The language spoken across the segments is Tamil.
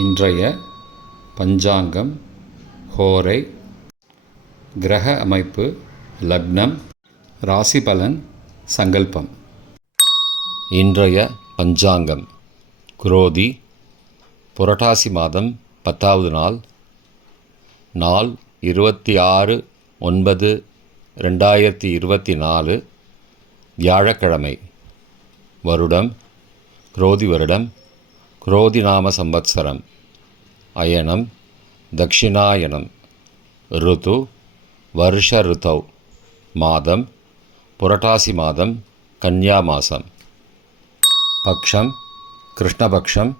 இன்றைய பஞ்சாங்கம், ஹோரை, கிரக அமைப்பு, லக்னம், ராசி பலன், சங்கல்பம். இன்றைய பஞ்சாங்கம் குரோதி, புரட்டாசி மாதம் 10வது நாள், நாள் 26/9/2024, வியாழக்கிழமை. வருடம் குரோதி வருடம், குரோதி நாம சம்வத்சரம், அயனம் தக்ஷிணாயனம், ருது வருஷ ருதௌ, மாதம் புரட்டாசி மாதம், கன்யா மாதம், பக்ஷம் கிருஷ்ணபக்ஷம்,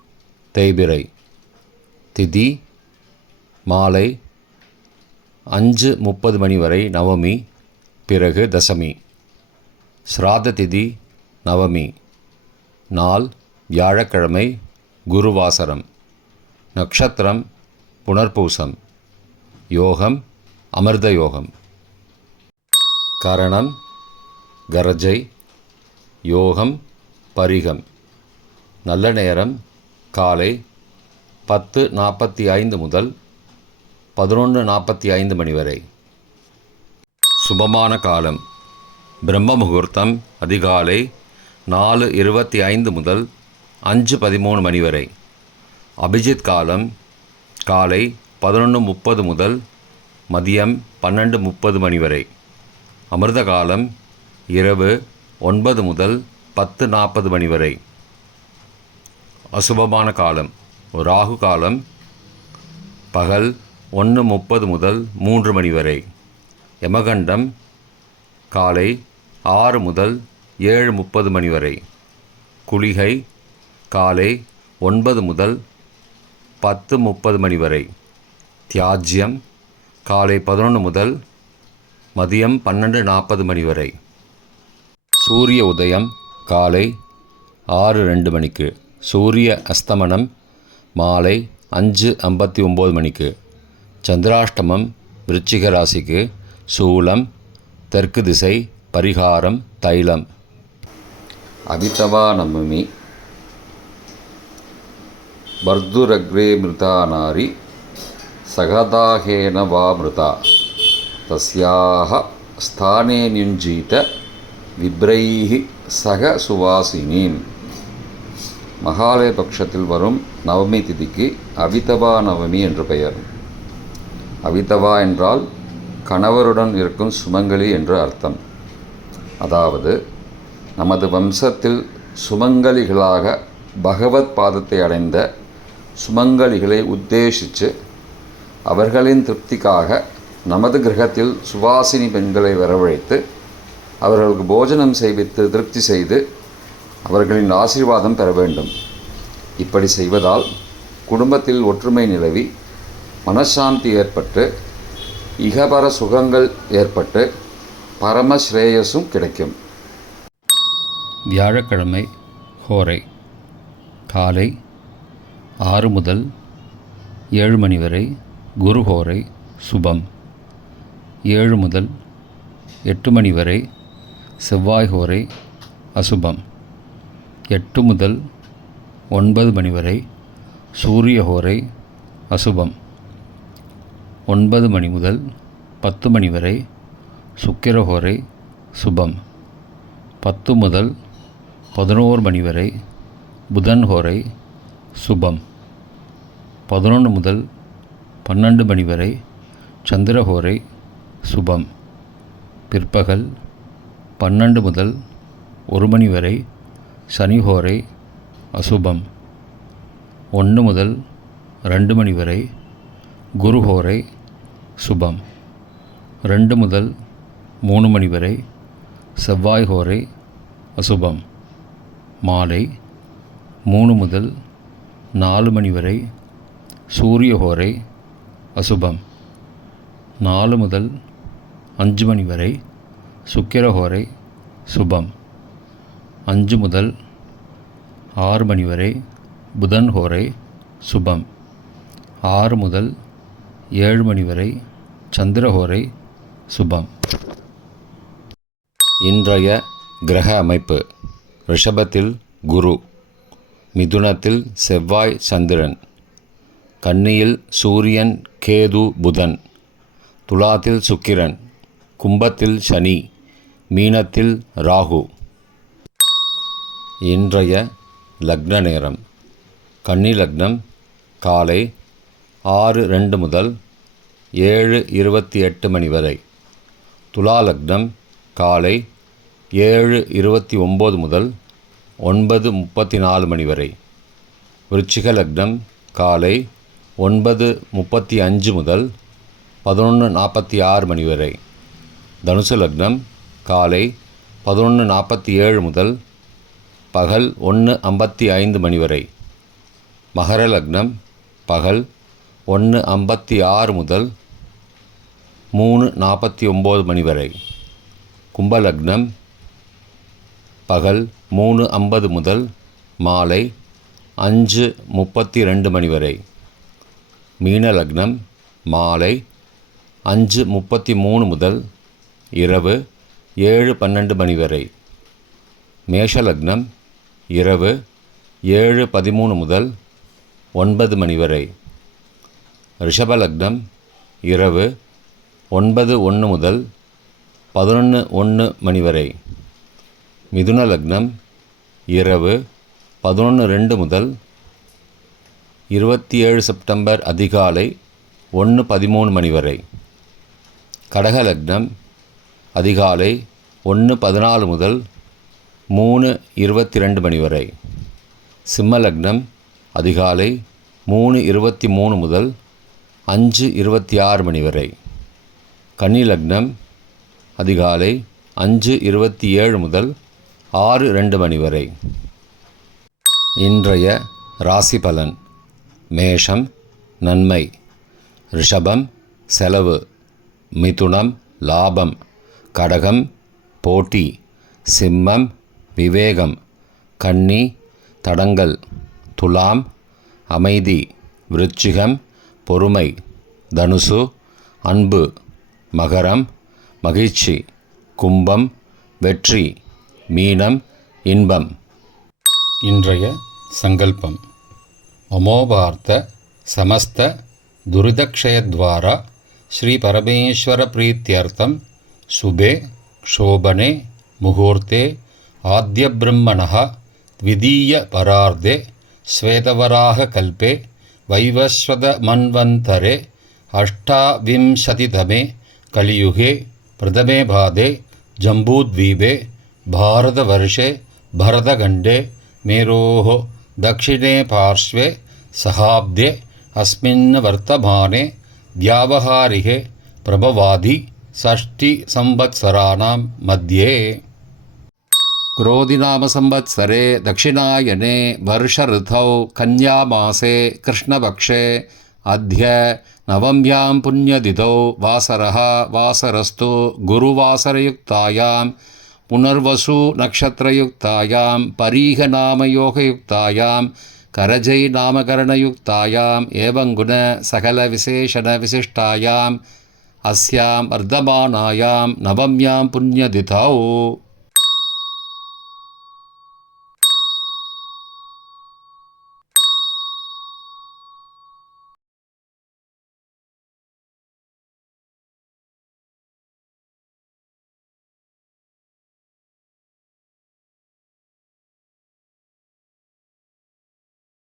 தேய்பிறை, திதி மாலை 5:30 மணி வரை நவமி, பிறகு தசமி. ஸ்ராத்த திதி நவமி. நாள் வியாழக்கிழமை, குருவாசரம். நக்ஷத்திரம் புனர்பூசம். யோகம் அமிர்த யோகம். கரணம் கரஜை. யோகம் பரிகம். நல்ல நேரம் காலை 10:45 முதல் 11:45 மணி வரை. சுபமான காலம் பிரம்ம முகூர்த்தம் அதிகாலை 4:25 முதல் 5:13 மணி வரை. அபிஜித் காலம் காலை 11:30 முதல் மதியம் 12:30 மணி வரை. அமிர்த காலம் இரவு 9 முதல் 10:40 மணி வரை. அசுபமான காலம் ராகு காலம் பகல் 1:30 முதல் 3 மணி வரை. யமகண்டம் காலை 6 முதல் 7:30 மணி வரை. குளிகை காலை 9 முதல் 10:30 மணி வரை. தியாஜ்யம் காலை 11 முதல் மதியம் 12:40 மணி வரை. சூரிய உதயம் காலை 6:02 மணிக்கு. சூரிய அஸ்தமனம் மாலை 5:59 மணிக்கு. சந்திராஷ்டமம் விருச்சிக ராசிக்கு. சூலம் தெற்கு திசை. பரிகாரம் தைலம். அவிதவா நவமி. பர்துரக்ரே மிருதா நாரி சகதாஹேன வா மிருதா தஸ்யாஹ ஸ்தானே நியுஞ்சீத விப்ரைஹி சக சுவாசினீம். மகாலய பட்சத்தில் வரும் நவமி திதிக்கு அவிதவா நவமி என்று பெயர். அவிதவா என்றால் கணவருடன் இருக்கும் சுமங்கலி என்று அர்த்தம். அதாவது நமது வம்சத்தில் சுமங்கலிகளாக பகவத் பாதத்தை அடைந்த சுமங்கலிகளை உத்தேசித்து அவர்களின் திருப்திக்காக நமது கிரகத்தில் சுவாசினி பெண்களை வரவழைத்து அவர்களுக்கு போஜனம் செய்வித்து திருப்தி செய்து அவர்களின் ஆசீர்வாதம் பெற வேண்டும். இப்படி செய்வதால் குடும்பத்தில் ஒற்றுமை நிலவி மனசாந்தி ஏற்பட்டு இகபர சுகங்கள் ஏற்பட்டு பரமஸ்ரேயஸும் கிடைக்கும். வியாழக்கிழமை ஹோரை காலை 6 முதல் 7 மணி வரை குரு ஹோரை சுபம். 7 முதல் 8 மணி வரை செவ்வாய் ஹோரை அசுபம். 8 முதல் 9 மணி வரை சூரிய ஹோரை அசுபம். 9 மணி முதல் 10 மணி வரை சுக்கிர ஹோரை சுபம். 10 முதல் 11 மணி வரை புதன் ஹோரை சுபம். 11 முதல் 12 மணி வரை சந்திர ஹோரை சுபம். பிற்பகல் 12 முதல் 1 மணி வரை சனி ஹோரை அசுபம். 1 முதல் 2 மணி வரை குரு ஹோரை சுபம். 2 முதல் 3 மணி வரை செவ்வாய் ஹோரை அசுபம். மாலை 3 முதல் 4 மணி வரை சூரிய ஹோரை அசுபம். 4 முதல் 5 மணி வரை சுக்கிர ஹோரை சுபம். 5 முதல் 6 மணி வரை புதன் ஹோரை சுபம். 6 முதல் 7 மணி வரை சந்திர ஹோரை சுபம். இன்றைய கிரக அமைப்பு ரிஷபத்தில் குரு, மிதுனத்தில் செவ்வாய் சந்திரன், கன்னியில் சூரியன், கேது, புதன். துலாத்தில் சுக்கிரன், கும்பத்தில் சனி, மீனத்தில் ராகு. இன்றைய லக்ன நேரம். கன்னி லக்னம் காலை 6:02 முதல் 7:28 மணி வரை. துலா லக்னம் காலை 7:29 முதல் 9:34 மணி வரை. விருச்சிக லக்னம் காலை 9:35 முதல் 11:46 மணி வரை. தனுசு லக்னம் காலை 11:47 முதல் பகல் 1:55 மணி வரை. மகர லக்னம் பகல் 1:56 முதல் 3:49 மணி வரை. கும்ப லக்னம் பகல் 3:50 முதல் மாலை 5:32 மணி வரை. மீன லக்னம் மாலை 5:33 முதல் இரவு 7:12 மணி வரை. மேஷ லக்னம் இரவு 7:13 முதல் 9 மணி வரை. ரிஷப லக்னம் இரவு 9:01 முதல் 11:01 மணி வரை. மிதுன லக்னம் இரவு 11:02 முதல் 27 செப்டம்பர் அதிகாலை 1:13 மணி வரை. கடக லக்னம் அதிகாலை 1:14 முதல் 3:22 மணி வரை. சிம்ம லக்னம் அதிகாலை 3:23 முதல் 5:26 மணி வரை. கன்னி லக்னம் அதிகாலை 5:27 முதல் 6:02 மணி வரை. இன்றைய ராசி பலன். மேஷம் நன்மை, ரிஷபம் செலவு, மிதுனம் லாபம், கடகம் போட்டி, சிம்மம் விவேகம், கன்னி தடங்கல், துலாம் அமைதி, விருச்சிகம் பொறுமை, தனுசு அன்பு, மகரம் மகிழ்ச்சி, கும்பம் வெற்றி, மீனம் இன்பம். இன்றைய சங்கல்பம். அமோபார்த்த சமஸ்த துரிதக்ஷயத்வாரா ஸ்ரீ பரமேஸ்வர பிரீத்யர்த்தம் சுபே க்ஷோபனே முகூர்த்தே ஆத்ய பிரம்மணः த்விதீய பரார்த்தே ஸ்வேதவராக கல்பே வைவஸ்வத மன்வந்தரே அஷ்டாவிம்சதிதமே கலியுகே பிரதமே பாதே ஜம்பூத்வீபே பாரதவர்ஷே பரதகண்டே மேரோः தக்ஷிணே பார்ஷ்வே சகாப்தே அஸ்மின் வர்த்தமானே வியாவஹாரிகே பிரபவாதி षष्टि संवत्सराणां मध्ये. क्रोधिनाम संवत्सरे दक्षिणायने वर्ष ऋतौ कन्यामासे कृष्णपक्षे अद्य नवम्यां पुण्यतिथौ वासरः वासरस्तु गुरुवासरयुक्तायां पुनर्वसु नक्षत्रयुक्तायां परीहनामयोगयुक्तायां करजै नामकरणयुक्तायाम् एवं गुण सकलविशेषणविशिष्टायाम् अस्यां वर्धमानायां नवम्यां पुण्यतिथौ